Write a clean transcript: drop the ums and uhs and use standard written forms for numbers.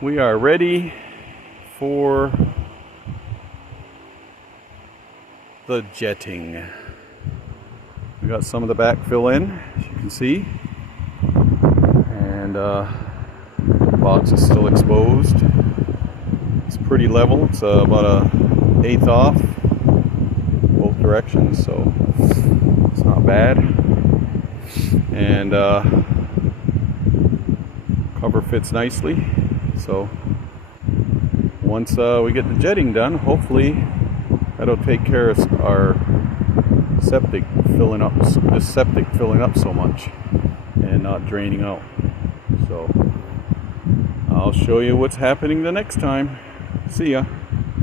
We are ready for the jetting. We got some of the backfill in, as you can see, and the box is still exposed. It's pretty level. It's about an eighth off both directions, so it's not bad. And cover fits nicely. So once we get the jetting done, hopefully that'll take care of our septic filling up, this septic filling up so much and not draining out. So I'll show you what's happening the next time. See ya.